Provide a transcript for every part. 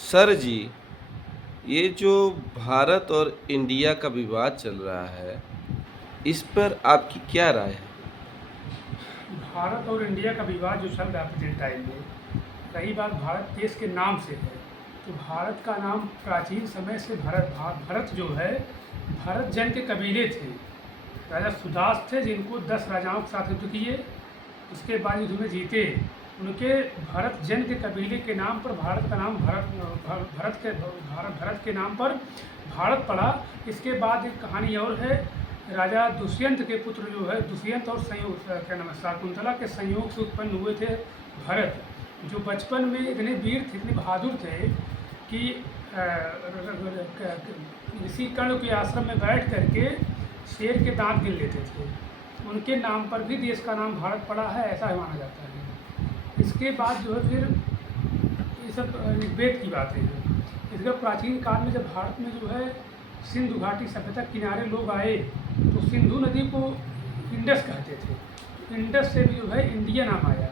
Sir जी, ये जो भारत और इंडिया का विवाद चल रहा है, इस पर आपकी क्या राय है? भारत और इंडिया का विवाद जो चल रहा है प्रेजेंट टाइम में, रही बात भारत देश के नाम से है, तो भारत का नाम प्राचीन समय से भरत जो है, भरत जन के कबीले थे। राजा सुदास थे जिनको 10 राजाओं के साथ युद्ध किए, उसके बाद युद्ध में जीते। उनके भरत जन के कबीले के नाम पर भारत का नाम भरत के नाम पर भारत पड़ा। इसके बाद एक कहानी और है, राजा दुष्यंत के पुत्र जो है, दुष्यंत और संयोग क्या नाम है, शाकुंतला के संयोग से उत्पन्न हुए थे भरत, जो बचपन में इतने वीर थे, इतने बहादुर थे कि ऋषि कर्ण के आश्रम में बैठ करके शेर के दांत गिन लेते थे। उनके नाम पर भी देश का नाम भारत पड़ा है, ऐसा माना जाता है। इसके बाद जो है फिर ये सब ऋग्वेद की बातें हैं। इसका प्राचीन काल में जब भारत में जो है सिंधु घाटी सभ्यता किनारे लोग आए, तो सिंधु नदी को इंडस कहते थे। इंडस से भी जो है इंडिया नाम आया।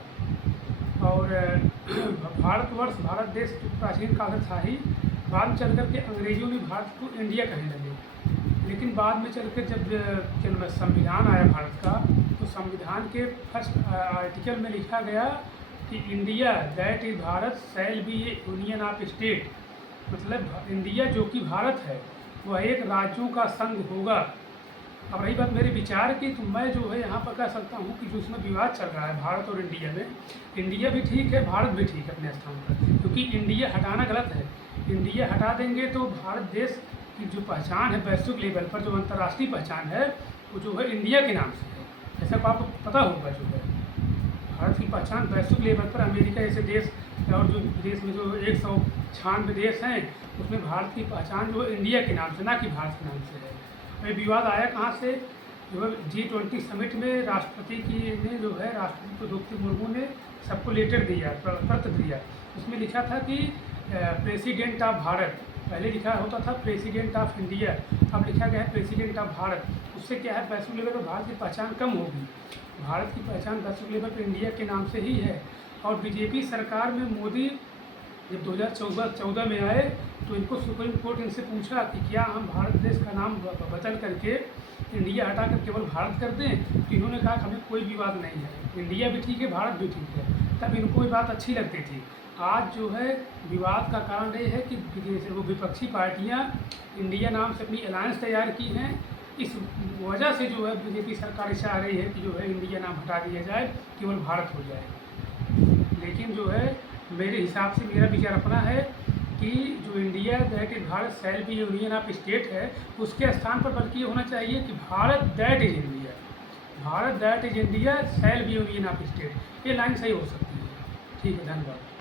और भारतवर्ष, भारत देश तो प्राचीन काल से था ही। बाद में चल कर के अंग्रेजों ने भारत को इंडिया कहने लगे। लेकिन बाद में चल कर जब क्या नाम है, संविधान आया भारत का, तो संविधान के फर्स्ट आर्टिकल में लिखा गया कि India that is Bharat shall be A union of state. मतलब इंडिया जो कि भारत है वह एक राज्यों का संघ होगा। अब रही बात मेरे विचार की, तो मैं जो है यहाँ पर कह सकता हूँ कि जो इसमें विवाद चल रहा है भारत और इंडिया में, इंडिया भी ठीक है, भारत भी ठीक है अपने स्थान पर, क्योंकि इंडिया हटाना गलत है। इंडिया हटा देंगे तो भारत देश की जो पहचान है वैश्विक लेवल पर, जो अंतर्राष्ट्रीय पहचान है, वो जो है इंडिया के नाम से है। ऐसा तो आपको पता होगा। जो है भारत की पहचान वैश्विक लेवल पर अमेरिका जैसे देश और जो देश में जो 196 देश हैं, उसमें भारत की पहचान जो है इंडिया के नाम से, ना कि भारत के नाम से है। ये विवाद आया कहाँ से? जो है G20 समिट में राष्ट्रपति की ने जो है, राष्ट्रपति द्रौपदी मुर्मू ने सबको लेटर दिया, पत्र दिया। उसमें लिखा था कि प्रेसिडेंट ऑफ भारत, पहले लिखा होता था प्रेसिडेंट ऑफ इंडिया, अब लिखा गया है प्रेसिडेंट ऑफ भारत। उससे क्या है, वैश्विक लेवल पर भारत की पहचान कम होगी। भारत की पहचान वैश्विक लेवल पर इंडिया के नाम से ही है। और बीजेपी सरकार में मोदी जब 2014 में आए, तो इनको सुप्रीम कोर्ट इनसे पूछा कि क्या हम भारत देश का नाम बदल करके इंडिया हटा कर केवल भारत कर दें, तो इन्होंने कहा कि हमें कोई विवाद नहीं है, इंडिया भी ठीक है, भारत भी ठीक है। तब इनको ये बात अच्छी लगती थी। आज जो है विवाद का कारण ये है कि वो विपक्षी पार्टियां इंडिया नाम से अपनी अलायंस तैयार की हैं। इस वजह से जो है बीजेपी सरकार चाह रही है कि जो है इंडिया नाम हटा दिया जाए, केवल भारत हो जाए। लेकिन जो है मेरे हिसाब से, मेरा विचार अपना है कि जो India that is Bharat shall be union of state है, उसके स्थान पर बल्कि ये होना चाहिए कि Bharat that is India, Bharat that is India shall be union of state. ये लाइन सही हो सकती है। ठीक है, धन्यवाद।